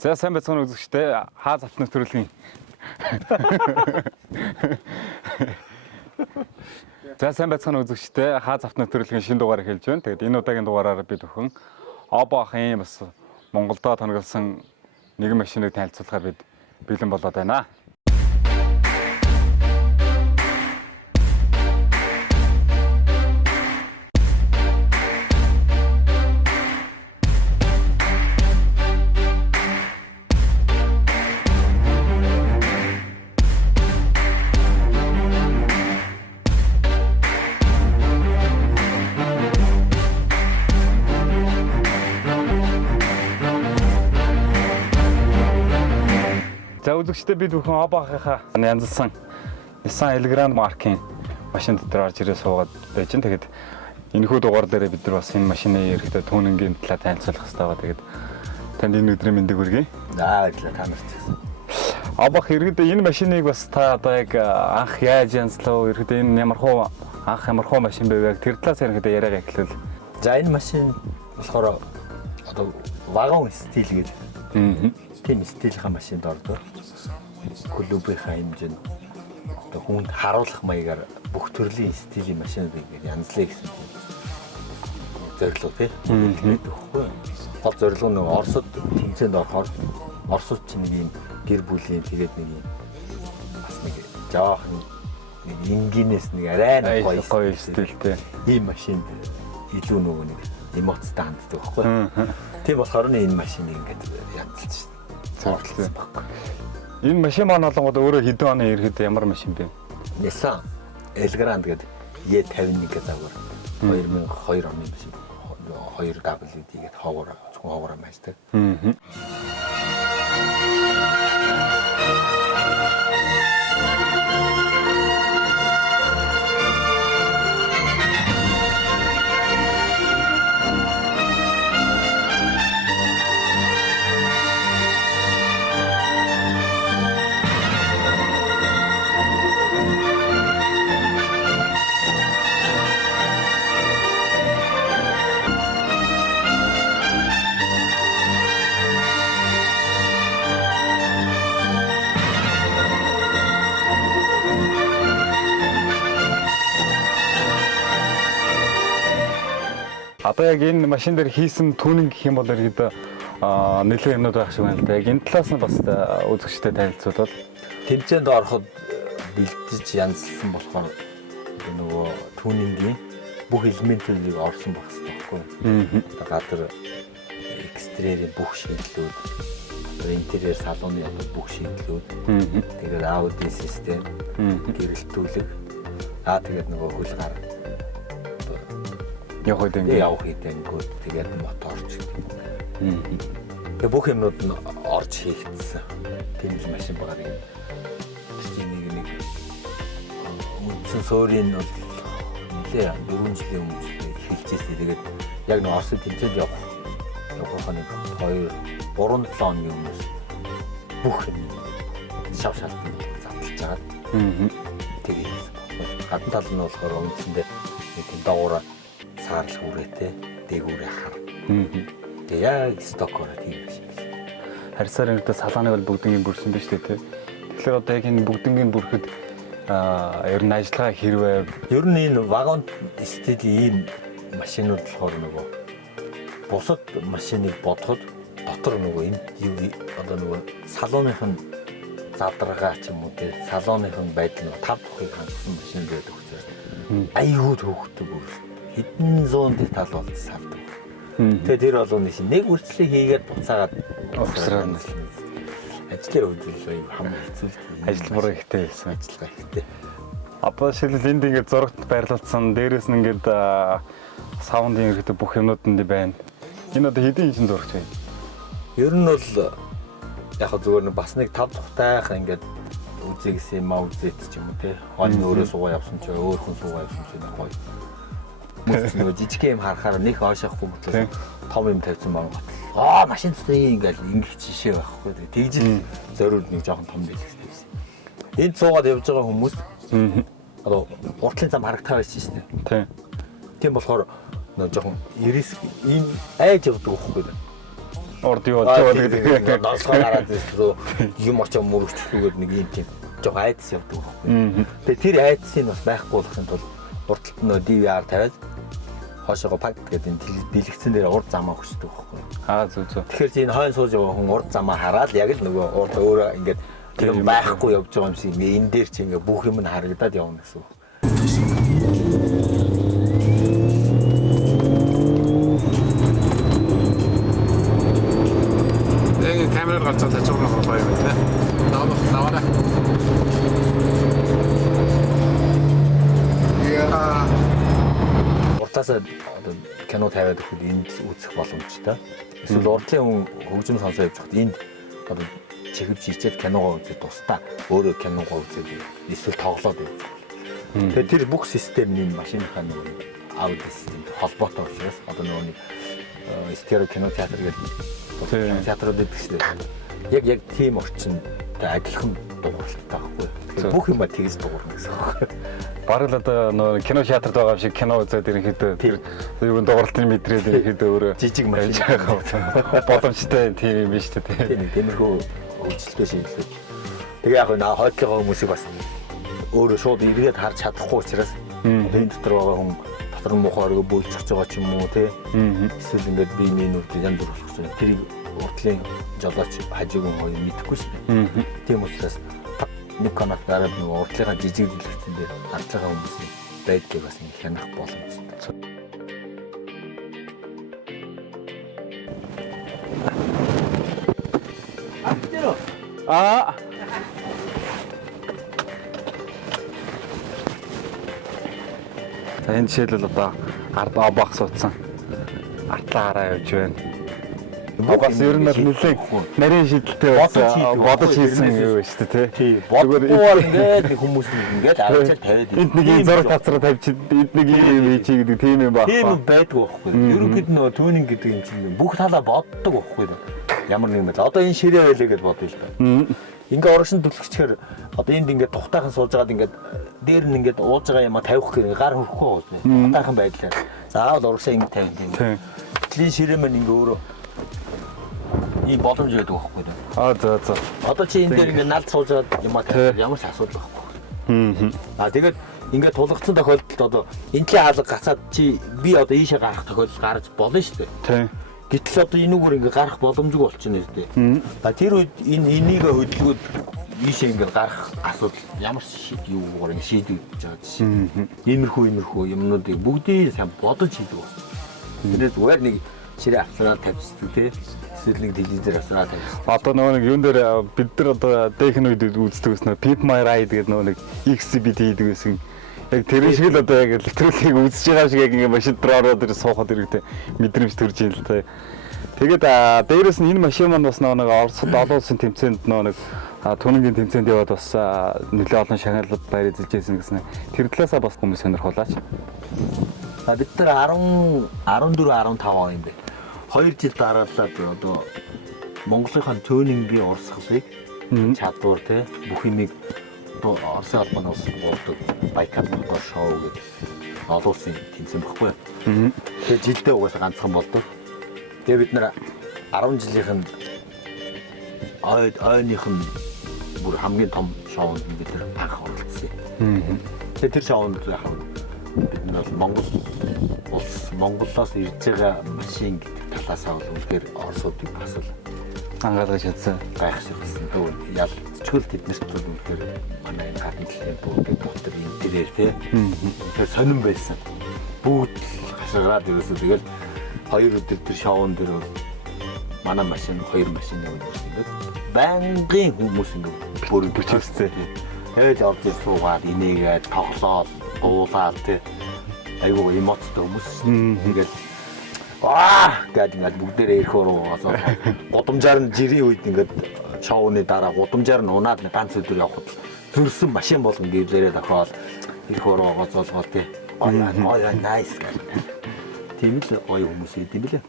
За сайн байцгаана үзэгчдээ хаа завтны төрөлгийн. За сайн байцгаана үзэгчдээ хаа завтны төрөлгийн шинэ дугаар эхэлж байна. Тэгээд энэ удаагийн дугаараар бид өхөн Обо ахын бас Монголдо тоногдсон нэгэн машиныг танилцуулахаар бид бэлэн болоод байна. За үзэгчдээ бид бүхэн Обо ахынхаа янзлсан Nissan Elgrand маркийн машин дотор орж ирээ суугаад байж гэн. Тэгээд энэхүү дугаар дээр бид нар бас энэ машины ерөөдөө түүнингийн талаар танилцуулах хэрэгтэй байгаа. Тэгээд танд энэ өдрийн мэндийг хүргэе. За баярлалаа та нарт гэсэн. Обо ах ерөөдөө энэ машиныг бас та одоо яг анх яаж янзлав? Ерөөдөө энэ ямархуу машин байв яг тэр талаас ерөөдөө яриагаа эхлэв. За энэ машин болохоор одоо вагон стил гэдэг. Тийм стилийн машинд ордог. Клубийнхаа хэмжээнд одоо хүнд харуулах маягаар бүх төрлийн стилийн машинуудыг янзлаа гэсэн зорилго тийм. Гол зорилго нь Оросд тэмцээнд орохоор Оросд чинь нэг юм гэр бүлийн тэгээд нэг юм бас нэг жоохон ингинээс нэг арай гоё стилтэй ийм машинд илүү нөгөө нэг эмоцтой ханддаг байхгүй. Тийм болохоор энэ машиныг ингээд янзлж зарлаа. Энэ машин маань олонгод өөрөө хэдэн оны ирэхэд ямар машин бэ? Nissan Elgrand гэдэг E51 загвар 2002 оны машин. 2WD гэдэг ховор маштай. Одоо яг энэ машин дээр хийсэн түүнинг гэх юм бол ерөөдөө нэлээд юмнууд байх шиг байна л да. Яг энэ талаас нь бас үзэгчтэй танилцуулбал тэмцээнд ороход бэлдэж янзлсан болохоор нөгөө түүнингийн бүх элементүүдийг орсон байх хэрэгтэй байхгүй. Одоо гадар экстерьерийн бүх шинжилгүүд, интерьер салууны бүх шинжилгүүд, тэгээд аудио систем, гэрэлтүүлэг, тэгээд нөгөө хөл гар явах хэдэнгүүд тэгээд моторч. Тэгээд бүх юмнууд нь орж хийгдсэн. Тийм л машин байгаа юм. Тийм нэг үндсэн суурийн бол нэлээ 4 жилийн өмнө хэлжсэн. Тэгээд яг нэг Оросд тэмцээнд явах нэг 2-3-7 оны өмнөөс бүх юм шав шалтан задлж байгаа. Тэгээд гадна тал нь болохоор үндсэндээ нэг тийм доогуур саарлах үрээтэй дээгүүрээ хар. Тэгээ яг стокоор тийм биш. Харьцаар энэ салааныг бол бүгднийг бүрсэн биз дээ. Тэгэхээр одоо яг энэ бүгднийг бүрхэд ер нь ажиллагаа хэрвээ ер нь энэ вагон стилийн ийм машинууд болохоор нөгөө бусад машиныг бодоход дотор нөгөө энэ одоо нөгөө салууных нь задрага ч юм уу те салууных нь байдал нөгөө 5 дахыг хангасан машин байдаг учраас айгүй төвхтэй бүр хэдэн зуун деталь болж салдаг. Тэгээд тэр болгоны шин нэг үрчлэг хийгээд буцаагаад офсраа ажлын үйлдэл хамгийн хэцүү. ажил бүр ихтэй байсан. Ажиллагаа ихтэй. Одоо шилэл энд ингээд зурагт байрлуулсан дээрээс нь ингээд саундын хэрэгтэй бүх юмнууд нь байна. Энэ одоо хэдийн инжин зурагч вэ? Ер нь бол яг зүгээр нэг бас нэг 5 тухтайх ингээд үзье гэсэн юм үзээд ч юм уу те. Хойно өөрөө суугаа явсан ч өөр хүн суугаа явсан ч нэг гоё. Мөс нөгөө жижиг юм харахаар нэг оошохгүй мөтлөө том юм тавьсан баг. Машин дотор ингээл ингэх жишээ байхгүй. Тэгж зориуд нэг жоохон том байх хэрэгтэй. Энд суугаад явж байгаа хүмүүс одоо уртлын зам харагтаа байсан шүү дээ. Тийм болохоор нөгөө жоохон ирис ийм айж явдаг байхгүй. урд юу болж байгаа гэдэг. Ноосгоо гараад ирсэн юм очоо мөрөгчлүүгээд нэг юм тийм жоо айдас явдаг байхгүй. Тэгээ тэр айдсыг бас байхгүй болохын тулд урталт нөө DVR тавиад хоошоогоо пак гэдэг энэ дэлгэцэн дээр урд замаа хөшдөг байхгүй. Зүг. Тэгэхээр энэ хойно сууж байгаа хүн урд замаа хараад яг л нөгөө урд өөрөө ингээд тийм байхгүй явж байгаа юм шиг ингээ энэ дээр чи ингээ бүх юм нь харагдаад явна гэсэн. Нэг камераар гарч байгаа ч юм гоё юм тий. Наваарай. Яа. Уртаас кино тавиад ихэд энд үзэх боломжтой. Эсвэл урдлын хүн хөгжим сонсоо явж хад энд одоо чихвж ичээд киногоо үзээд тусдаа өөрөө киногоо үзээд эсвэл тоглоод байв. Тэгэхээр тэр бүх систем нь машиныхаа нэг аудио системтэй холбоотой учраас одоо нөгөө стерео кинотеатр гэдэг театрууд гэдэг чинь яг тийм орчинтай адилхан дууралтай байхгүй. Тэгэхээр бүх юм тэгж дуурна гэсэн үг. Бараг л одоо нөгөө кино театрт байгаа шиг кино үзээд ерөнхийдөө тэр юу дууралтын мэдрээд ерөнхийдөө өөрөө жижиг машин боломжтой тийм юм биш үү тийм. Тиймэрхүү үйлчлэлтэй шийдлүүд. Тэгээ яг наа хойдлогоо хүмүүсийг бас өөрөө шууд эргээд харж чадахгүй учраас энэ дотор байгаа хүн дотор нь муухай оргоо бөөлчихөж байгаа ч юм уу тий. Эсвэл ингээд биений нүрд янз бүр болох чинь тэрийг уртлын жолооч хажуугийн хоёр мэдэхгүй шүү дээ. Тийм учраас нэг канал гараад нэг уртлынхаа жижиг дэлгэцэн дээр хардлага хүмүүс байдгийг бас ингэ хянах боломжтой. За энэ жишээлбэл одоо ард обах суудсан. Артлаа гараа явж байна. Обаас ер нь бол нэлээд нарийн шийдэлтэй бодож хийсэн юм шүү дээ тий. Бодгоор ингээд хүмүүс ингээд авчаар тавиад энд нэг юм зураг тавцраа тавьчих энд нэг юм хийж гэдэг тийм юм байна. Тийм байдгүй байхгүй. Ерөнхийд нөгөө түүнинг гэдэг юм чинь бүх талаа боддог байхгүй. Ямар нэг юм бэ? Одоо энэ ширээ байлаа гэж бодъё л байна. Ингээ урагшин төлөвччихээр одоо энд ингээ тухтайхан сууж байгаад ингээ дээр нь ингээ ууж байгаа юм а тавих гэх гар хөрөхгүй байна. Тухтайхан байдлаар. Заавал урагшаа ингээ тавих юм. Тэлийн ширээ маань ингээ өөрөө ийм боломж байдаг байхгүй юу? За. Одоо чи энэ дээр ингээ налд сууж байгаа юм а тавих ямар ч асуудал байхгүй. Тэгээд ингээ тулгцсан тохиолдолд одоо энэний хаалга гацаад чи би одоо ийшээ гарах тохиолдол гарч болно шүү дээ. Тийм. Гэтэл одоо энүүгээр ингээ гарах боломжгүй болчихно шүү дээ. Тэр үед энийг хөдөлгөөд ийшээ ингээ гарах асуудал ямар юугаар ингээ шийдэгдэж байгаа жишээ. Иймэрхүү юмнуудыг бүгдийг сайн бодож хийдэг байна. Тэгээд зүгээр нэг ширээ авсраа тавьчихдаг тий. Эсвэл нэг телевизээр авсраа тавьчихдаг. Одоо нөгөө нэг юун дээр бид нар одоо технологид үздэг гэсэн Pimp My Ride гэдэг нөгөө нэг XCBT хийдэг гэсэн. Яг тэр шиг л одоо яг нэвтрүүлгийг үзэж байгаа шиг яг ингээ машин дээр ороод ир суухад хэрэгтэй мэдрэмж төрж ийн л та. Тэгээд дээрээс нь энэ машин маань бас нэг Оросд олон улсын тэмцээнд нэг түүнгийн тэмцээнд яваад бас нэлээд олон шагналууд байр эзэлж байсан гэсэн. Тэр талаасаа бас хүмүүс сонирхолооч. Бид нар 14 15 он юм бэ. 2 жил дараалаад одоо Монголынхаа түүнингийн урсгалыг чадвар те бүх юмыг Оросын албанаас болдог Байкал мотор шоу гэдэг олон улсын тэмцээн баггүй. Тэгээд жилдээ угаасаа ганцхан болдог. Тэгээд бид нар 10 жилийнхэн ойных нь бүр хамгийн том шоунд бид нар анх оролцсон. Тэгээд тэр шоунд бид нар Монголоос ирж байгаа машин гэдэг талаасаа бол үнэхээр Оросуудыг бас л ангаалгаж чадсан. Гайхширсан. Ялцчгүй тэднэрт бол үнэхээр манай энэ гадны дэлхийн бүгд дотор интерьер тий. Тэгэхээр сонирн байсан. Бүгд хашгираад ерөөсөө тэгэл 2 өдөр тэр шоунд дээр бол манай машин 2 машин явуулсан ингээд байнгын хүмүүс ингээд бүр бүчээстэй. Тэгээд орж ир суугаад инээгээд тоглоод уулаад тий. Айгуу эмоцтой хүмүүс ингээд гэдэг ингээд бүгдээрээ ирэх уруугаас гудамжаар нь жирийн үед ингээд шоуны дараа гудамжаар нь унаад ганц өдөр явхад зүрсэн машин болгон дэвлэрээ тохиол ирэх уруугаас олгоо тий. Ой nice гэх. Тийм л гоё хүмүүс идэм билээ.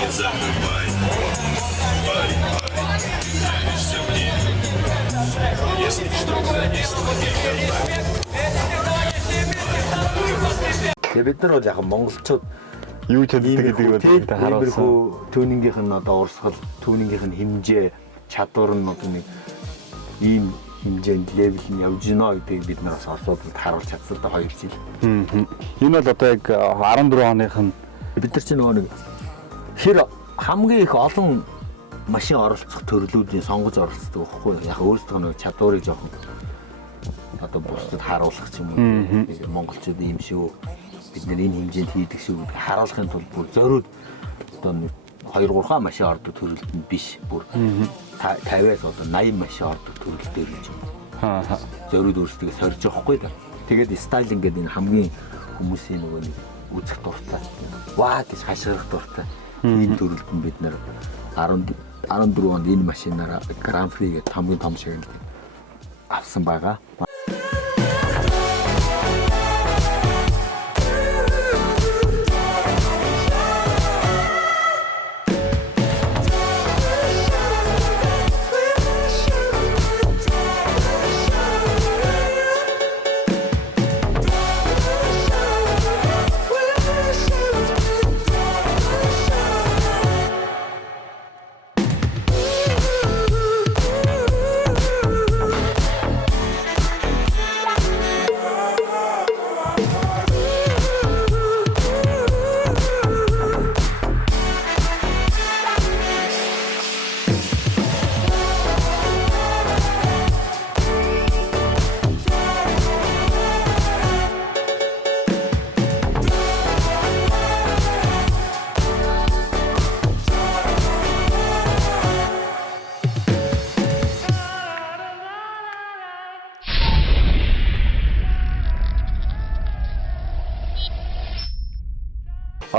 Не забывай. Тэгээ бид нар бол яг монголчууд юу ч чаддаг гэдэг нь харуулсан. Түүнingийнх нь одоо урсгал, түүнingийнх нь хэмжээ, чадвар нь одоо нэг ийм хэмжээнд левел нь явж гинэ гэдгийг бид нараас орсуудад харуулж чадсан да 2 жил. Энэ бол одоо яг 14 оных нь бид нар чинь нөгөө нэг хэр хамгийн их олон машин оролцох төрлүүдийн сонгож оролцдог байхгүй яг өөрсдөө нэг чадварыг жоохон одоо бусдад харуулах юм уу монголчууд ийм шүү бид нар энэ хэмжээнд хийдэг шүү гэдгийг харуулахын тулд бүр зориуд одоо 2-3 машин ордог төрөлд нь биш бүр 50-аас одоо 80 машин ордог төрөл дээр гэж юм. Зориуд өөрсдөө сорж явахгүй да. Тэгээд стайлинг гэдэг энэ хамгийн хүмүүсийн нөгөө нэг үзэх дуртай ваа гэж хашгирах дуртай энэ төрөлд нь бид нар 14 онд энэ машинаараа Гран При гэдэг хамгийн том шагналыг авсан байгаа.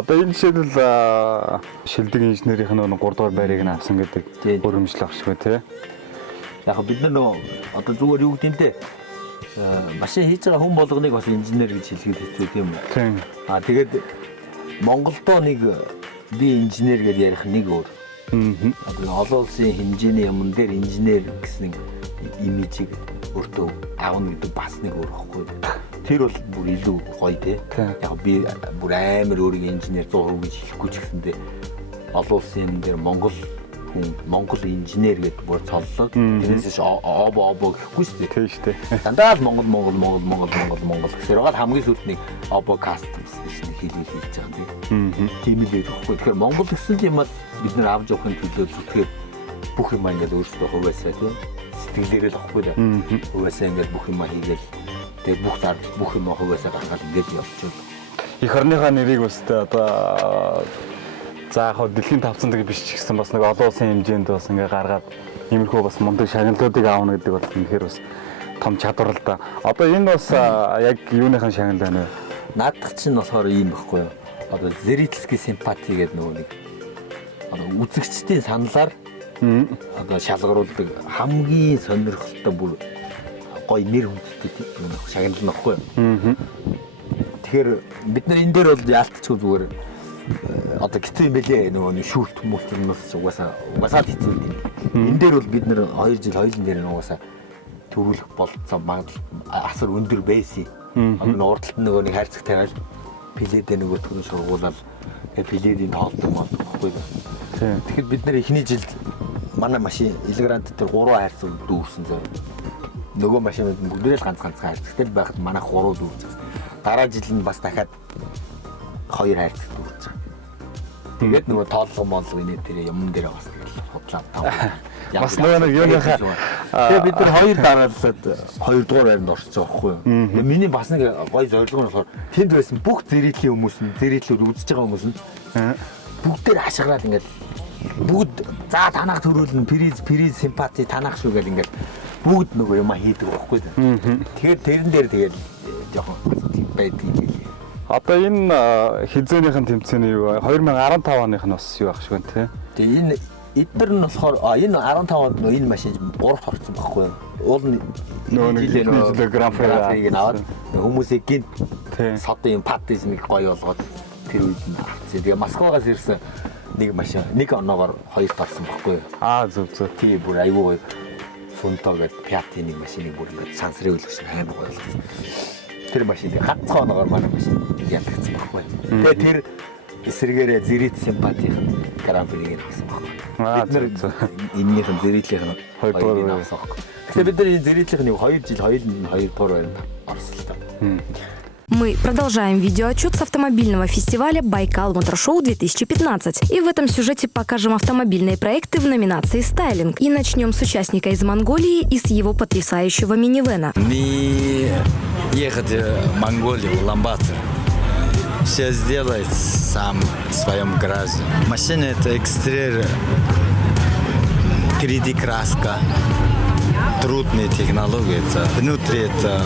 Одоо энэ жишээлбэл шилдэг инженерийн нэг 3 дугаар байрыг нь авсан гэдэг өрөмжлөх авшгүй тий. Яг бид нар нөгөө одоо зүгээр юу гэдэг нэ машин хийж байгаа хүн болгоныг бас инженер гэж хэлгээд хэцүү тийм үү? Тийм. Тэгээд Монголдоо нэг би инженер гэж ярих нэг өөр. Одоо олон улсын хэмжээний юмн дээр инженер гэсэн имижийг өөртөө авна гэдэг бас нэг өөр ихгүй. Тэр бол бүр илүү гоё тий. Яг би бүр амар өөрийн инженер 100% гэж хэлэхгүй ч гэсэндээ олон улсын юм дээр Монгол инженер гэдэг бүр цоллоо. Тэрнээс обо гэхгүй шүү дээ. Тийм шүү дээ. Дандаа л Монгол гэсээр байгаа хамгийн сүүлд нэг обо customs гэсэн хэлийг хэлж байгаа юм. Тийм л байхгүй. Тэгэхээр Монгол гэсэн юм бол бид нэр авч явахын төлөө зүтгэхэд бүх юм ингээд өөрсдөө хуваасаа тийм сэтгэлээрээ л ахгүй да. Хуваасаа ингээд бүх юм хийгээл тэгээд бүх юм хуваасаа гаргаад ингээд явчихвал Эх орныхоо нэрийг бас одоо за яг дэлхийн тавцандаг биш ч гэсэн бас нэг олон улсын хэмжээнд бас ингээ гаргаад иймэрхүү бас мундаг шагналуудыг аавна гэдэг бол үнэхээр бас том чадвар л да. Одоо энэ бас яг юуныхан шагнал байна вэ? Наадах чинь болохоор ийм байхгүй юу? Одоо зрительский симпати гэдэг нөгөө нэг одоо үзэгчдийн саналаар одоо шалгаруулдаг хамгийн сонирхолтой бүр гоё нэр хүндтэй шагнал нөхгүй юу? Тэгэхээр бид нар энэ дээр бол яалтчгүй зүгээр одоо хэцүү юм бэлээ нөгөө нэг шүүлт хүмүүстнээс угаасаа хэцүү юм. Энэ дээр бол бид нэр 2 жил хоёулын дээр угаасаа төрүүлэх болцсон асар өндөр байсан. Одоо урдталт нөгөө нэг хайрцаг тавиал пледээ нөгөө түрүү сургуулаад пледийн тоолдог байхгүй. Тэгэхээр бид нэр эхний жилд манай машин элегрант дээр 3 хайрцаг дүүрсэн зав. Нөгөө машинууд бүгдээ л ганц хайрцагтай байхад манайх 3 дүүрсэн. Дараа жил нь бас дахиад 2 хайрцаг дүүрсэн. Тэгээд нөгөө тоолго энэ тэр юм дээр бас худлаа тав. Бас нөгөө нэг юуныхаа тэгээд бид нар 2 дараалаад 2 дугаар байранд орчих жоохгүй юу. Тэгээд миний бас нэг гоё зорилго нь болохоор тэнд байсан бүх зэрэглийн хүмүүс нь зэрэглүүд үзэж байгаа хүмүүс нь бүгдээр хашгираад ингээд бүгд за танах төрүүлнэ приз симпати танах шүү гэдэг ингээд бүгд нөгөө юм хийдэг байхгүй юу. Тэгээд тэрэн дээр тэгээд жоохон байдаг юм. Одоо энэ хизээнийхэн тэмцээний юу 2015 оных нь бас юу ах шиг байна тий. Тэгээ энэ эдгээр нь болохоор энэ 15 онд энэ машин 3-т орсон байхгүй юу. Уул нь нөгөө Гран При-г аваад хүмүүсийг гинт содын патис нэг гоё болгоод тэр үед нь авчихсан. Тэгээ Москвагаас ирсэн нэг машин нэг оноогоор 2-т орсон байхгүй юу. Зөв. Тий бүр айгүй гоё фунтоо гэдэг Пиати нэг машиныг бүр ингээд сансрын өлгөш амар гоё болгосон. тэр машин ганцхан оногоор манай машин ядагдсан байхгүй. Тэгээ тэр эсрэгээрээ зэрэг симпатийн гран-приг авсан байхгүй. Бид нар эннийх нь зэрэглийнх нь хоёрыг авсан байхгүй. Тэгээ бид нар энэ зэрэглийнх нь 2 жил 2 тур байна орсолтой. Мы продолжаем видеоотчет с автомобильного фестиваля «Байкал Мотор-шоу-2015». И в этом сюжете покажем автомобильные проекты в номинации «Стайлинг». И начнем с участника из Монголии и с его потрясающего минивэна. Не ехать в Монголию, в Улан-Батор. Все сделает сам в своем гараже. Машина это экстерьер, 3D краска. Трудные технологии, это внутри это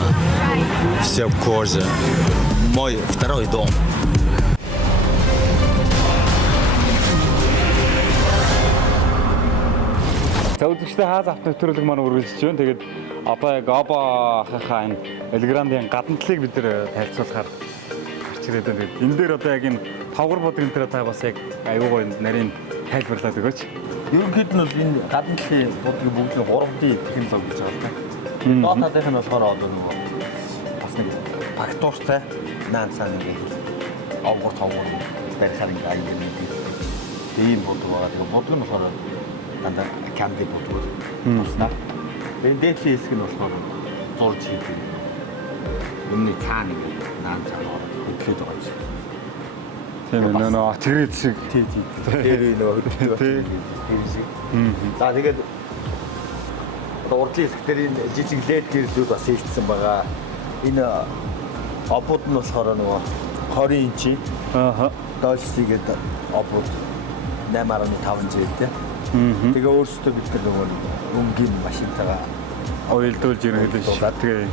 все кожа. Мой второй дом. За үзэгчдээ хааз автонэвтрүүлэг маань үргэлжлэж байна. Тэгээд одоо яг Абахахаа энэ Элграндын гадна талыг бид нэр тайлцуулахаар гарч ирээд байна. Тэгээд энэ дээр одоо яг энэ тавгар бодрын дээр та бас яг аюу гоё нарийн тайлбарлаад өгөөч. Ерөнхийд нь бол энэ гадна талын будгийг бүгдийг 3D технологи гэж байгаа юм. Доод талынх нь болохоор одоо нөгөө бас нэг фактуртай наанцаа нэг овгор тавгар барихаар ингээ аяг нэг ийм будаг байгаа. Тэгээ будаг нь болохоор дандаа камди будаг туснаа. Энэ дээдлийн хэсэг нь болохоор зурж хийдэг. Өмнө цаана нэг наанцаа хөдлөд байгаа юм шиг. Тийм нөө тэрэг шиг тий. Тэр нөө хөдлөд. За тэгээд урдлын хэсгээр энэ жижиг лед гэрлүүд бас хийгдсэн байгаа. Энэ обууд нь болохоор нөгөө 20 инчи. Дольсигээд обууд 8.5 инчтэй. Тэгээ өөрсдөө бид нар нөгөө өнгийн машинтайгаа уйлдуулж ирэх л тэгээ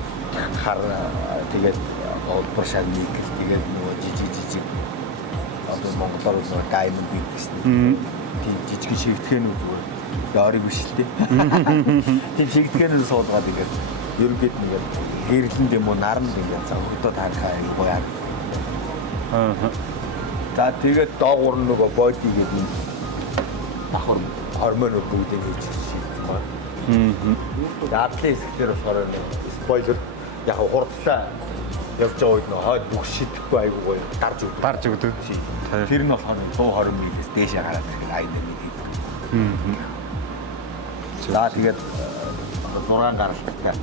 хар тэгээд олборшаа нэг тэгээд нөгөө жижиг одоо монголоор нөгөө даймонд гэдэг чинь тийм жижиг шигтгэхэнүүд зүгээр ориг биш л тийм шигтгэхэнүүд суулгаад ингээд ерөнхийд нэг гэрлэнд юм уу наранд ингээд зөвхөн таархаа юм гоё аа. За тэгээд доогуур нөгөө бодигээд юм давхар хормонууд бүгдийг хийж шийдэх байна. Дадлын хэсгээр болохоор спойлер яг хурдтай явж байгаа үед нөө хойд бүх шидэхгүй айгуу гоё дарж өгдөг. Тэр нь болохоор 120 мм-ээс дээшээ гараад ирэхэд айн нэг хийдэг. За тэгээд 6 гаралтай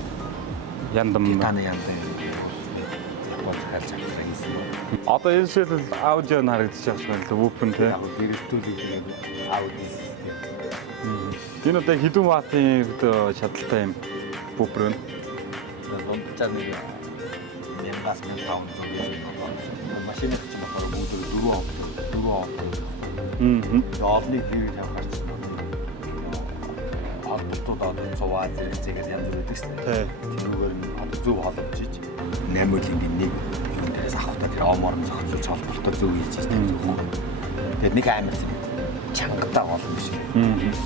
яндам таны янда болж харж авсан юм. Одоо энэ шийдэл аудио нь харагдчих байна л вүүпэн тий. Гэрэлтүүлээд аудио систем. Энэ одоо хэдэн ваттын чадaltaй юм вүүпэр вэ? Дундчаар нэг 1500 гэж байна. Машины ч юм болохоор бүгд 4 овт. Овны хэрэг явахарч албатууд одоо цуваа зэрэгцээгээд янз бүр өгдөг шүү дээ. Тэрүүгээр нь одоо зөв холбож 8 үеийн нэг юм дээрээс авахтаа тэр омоор нь зохицуулж холболтоо зөв хийж байгаа. Тэгээд нэг амар чангатаа олон биш.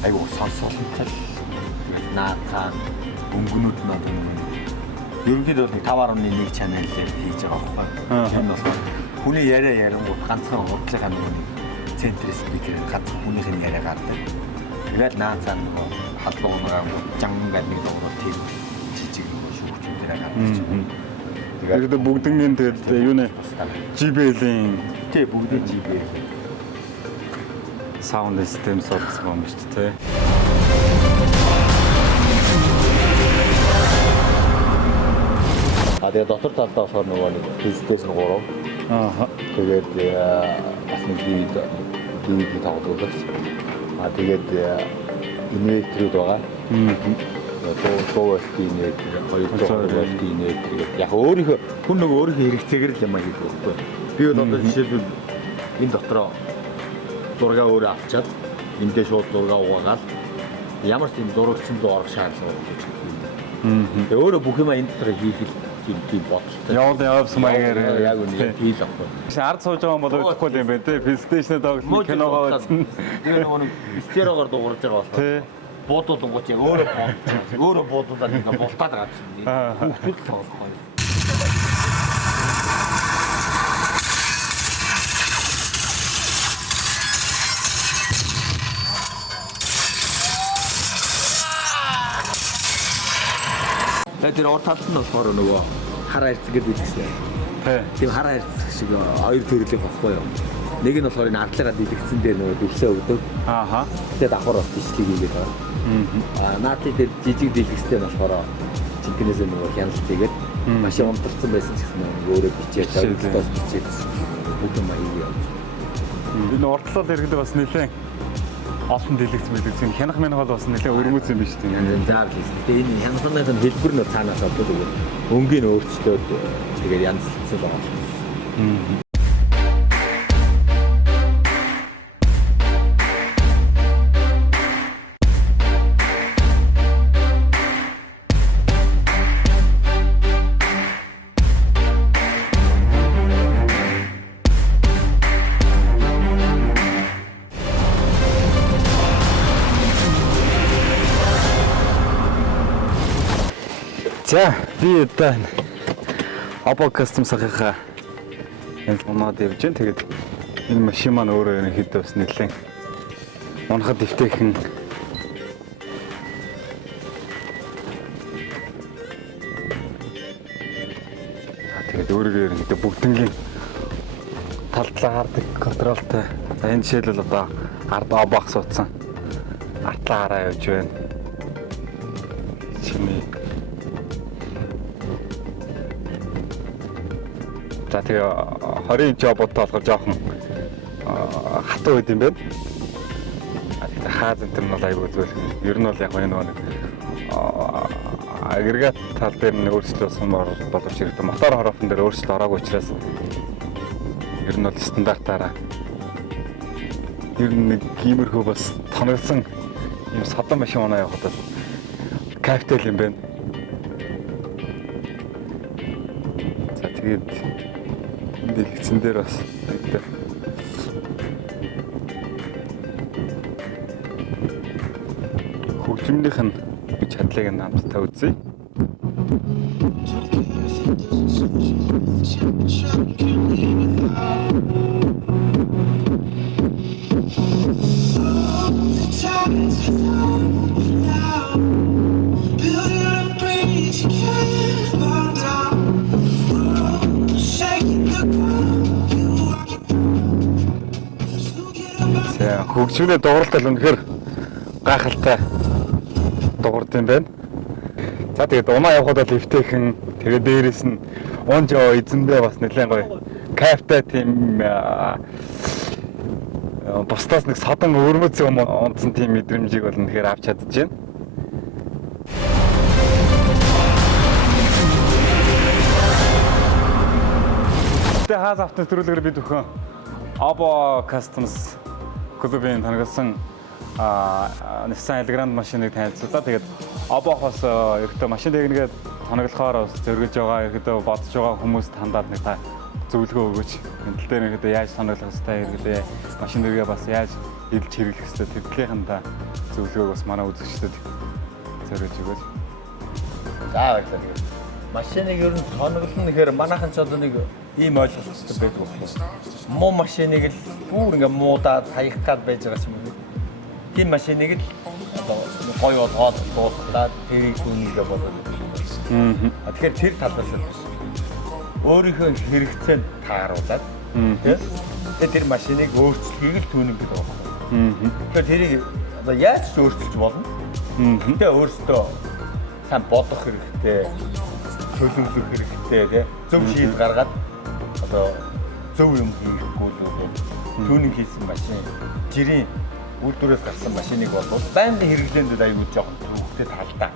Айгуу сонсголонтой. Тэгээд наацаа өнгөнүүд нь одоо ерөнхийдөө 5.1 чанал дээр хийж байгаа байхгүй. Энэ болохоор хүний яриангууд ганцхан урдлынхаа нэг центр спикер ганцхан хүнийх нь яриа гардаг. Тэгээд наацаа нөгөө халбагнаа жангад нэг дөрөв тийм жижиг шүүгчүүд дээр гардаг. Тэгээд бүгднгийн тэгээд юу нэ JBL-ийн тий бүгдийн JBL саунд систем суулгасан юм шүү дээ. Тэгээд дотор талдаа болохоор нөгөө нэг PlayStation 3. Тэгээд бас нэг DVD тоглоулах. Тэгээд инвертэрүүд байгаа. Төвөст инвертер, 220 инвертер. Яг өөрийнхөө хүн нөгөө өөрийнхөө хэрэгцээгээр л юм аа хийдэг байхгүй. Би одоо жишээлбэл энэ дотроо зураг өөрөө авчаад эндээ шууд зураг угаагаад ямар ч юм зурагчин руу орох шаардлага байхгүй. Тэгээ өөрөө бүх юм энэ дотор хийх тийм бодлоо. Явсан маягаар яг үнэ хийл авахгүй. Ард сууж байгаа юм бол өгөхгүй юм байна те. PlayStation-д тоглох киногоо үзсэн. Тэгээ нөгөө стереогоор дуурж байгаа бол. Тий. Буудууд угууч яг өөрөө буудуудаа нэг бултаад байгаа юм. Хүүхдүүд л тоглохгүй. Тэр урд талд нь болохоор нөгөө хараа ирцэг гэдэг хэлсэн. Тийм хараа ирцэг шиг хоёр төрлийн бохгүй юу? Нэг нь болохоор энэ ардлага дэлгэцэн дээр нөгөө дэлсээ өгдөг. Ааха. Тэгээд давхар бас бичлэг хийгээд байгаа. Наадли дээр жижиг дэлгэцтэй болохоор жинкнээсээ нөгөө хяналт хийгээд машин унтарсан байсан ч гэсэн өөрөө бичээд тавьдаас бичээд бүхэн маяг явж. Энэ уртлал иргэдэг бас нэлээд олон дэлгэц мэлгэц юм. Хянах мэнх бол бас нэлээд өрмөц юм биш үү? Заар хийсэн. Тэгээд энэ хянахны хэлбэр нь цаанаас авдаг тэгээд өнгийг өөрчлөөд тэгээд янзлцсан байгаа. За би одоо Oppo Custom-ийнхаа энэ унаад явж байна. Тэгээд энэ машин маань өөрөө ерөнхийдөө бас нэлээд унахад дэвтэйхэн тэгээд өөрөөр ерөнхийдөө бүгднгийн талдлаа хардаг контролтой. За энэ жишээлбэл одоо ард обох суудсан. Артлаа хараа явж байна. Чиний за тэгээ 20 инч ободтой болохоор жоохон хатуу байд юм байна. Хаа зэнтэр нь бол аягүй зүйл. Ер нь бол яг энэ нэг агрегат тал дээр нэг өөрчлөлт боловч хэрэгтэй. Мотор хорофон дээр өөрчлөлт ороогүй учраас ер нь бол стандартаараа ер нь нэг иймэрхүү бас тоногдсон юм садан машин унаа явахад бол кайфтай юм байна. За тэгээд дэлгэцэн дээр бас гэдэг хөгжмөнийх нь чадлыг нь хамтдаа үзье. Хөгжмөний дууралтал үнэхээр гайхалтай дуурд юм байна. За тэгээд унаа явхад бол эвтэйхэн тэгээд дээрээс нь унжоо эзэндээ бас нэлээд гоё кайфтай тийм бусдаас нэг садан өрмөц юм унтсан тийм мэдрэмжийг бол үнэхээр авч чадчихжээ. Тэгээд хаас автомат төрөлөөр бид өхөн Oppo Customs клубын танигдсан Nissan Elgrand машиныг танилцууллаа. Тэгээд Oppo бас ерөөхдөө машин техникэд тоноглохоор бас зөргөж байгаа, ерөөхдөө бодож байгаа хүмүүст хандаад нэг та зөвлөгөө өгөөч. Энэ тал дээр ерөөхдөө яаж тоноглох хэвээр, ерөөхдөө машин дээрээ бас яаж хэлж хэрэглэх хэвээр тэдгээрийн та зөвлөгөөг бас манай үзэгчдэд зориулж өгөөч. За баярлалаа. Машиныг ер нь тоноглоно гэхээр манайхан ч одоо нэг ийм ойлголттой байдаг байна. Муу машиныг л бүр ингээ муудаад хаях гад байж байгаа юм уу? Тийм машиныг л одоо гоё бодоод дуусгаад тэрийг үнэгээ бодоод. Тэгэхээр тэр талаас нь өөрийнхөө хэрэгцээнд тааруулаад тэгээд тэр машиныг өөрчлөхийг л түүнэг гэдэг байна. Тэгэхээр тэрийг одоо яаж ч өөрчилж болно. Гэтэ өөртөө сайн бодох хэрэгтэй, төлөвлөх хэрэгтэй, зөв шийдэл гаргаад одоо зөв юм хийхгүй л түүнийг хийсэн машин жирийн үйлдвэрээс гарсан машиныг бол байнгын хэрэглээнд аягүй жоохон төвөгтэй талдаа.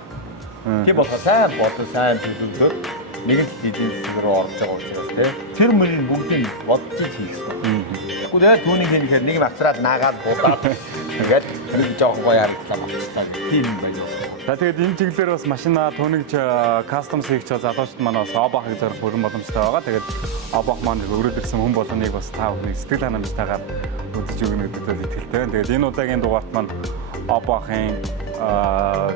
Тийм болохоор сайн бодож, сайн төлөвлөд нэг л бизнес рүү орж байгаа учраас тэр мөрийг бүгдийг бодож хийх хэрэгтэй. Тэгвэл яг түүнийг хийхээр нэг юм авцраад наагаад буудаад тэгээд тэр жоохон гоё харагдсан болчихсон. Тийм юм байна. За тэгээд энэ чиглэлээр бас машина түүнийж кастом хийгч залуучууд маань бас Oppo-ыг зорих бүрэн боломжтой байгаа. Тэгээд Oppo маань өрөөдөрсөн хүн болгоныг бас та бүхний сэтгэл ханамжтайгаар үзэж өгнө гэдэгт итгэлтэй байна. Тэгээд энэ удаагийн дугаарт маань Oppo-ын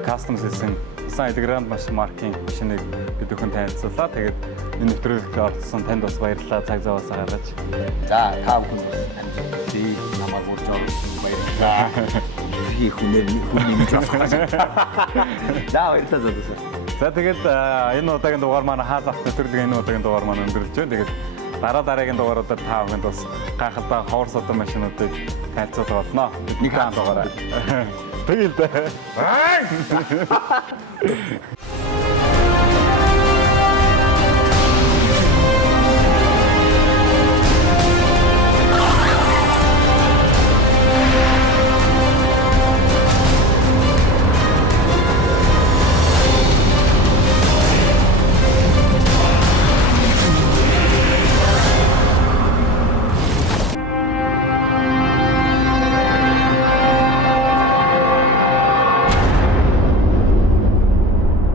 кастом хийсэн Nissan Elgrand машин маркийн машиныг бид өхөн танилцууллаа. Тэгээд энэ нэвтрүүлэгт оролцсон танд бас баярлалаа. Цаг зав гаргаж. За та бүхэн бас амжилттай намайг урьж орсон баярлалаа. Хүний хүнээр нэг хүн нэмж авах. За баярлалаа. За тэгээд энэ удаагийн дугаар маань хааз авах нэвтрүүлэг энэ удаагийн дугаар маань өндөрлөж байна. Тэгээд дараагийн дугааруудаар та бүхэнд бас гайхалтай ховор содон машинуудыг танилцуулах болно. Бидний дугаараа. Тэгэл дээ.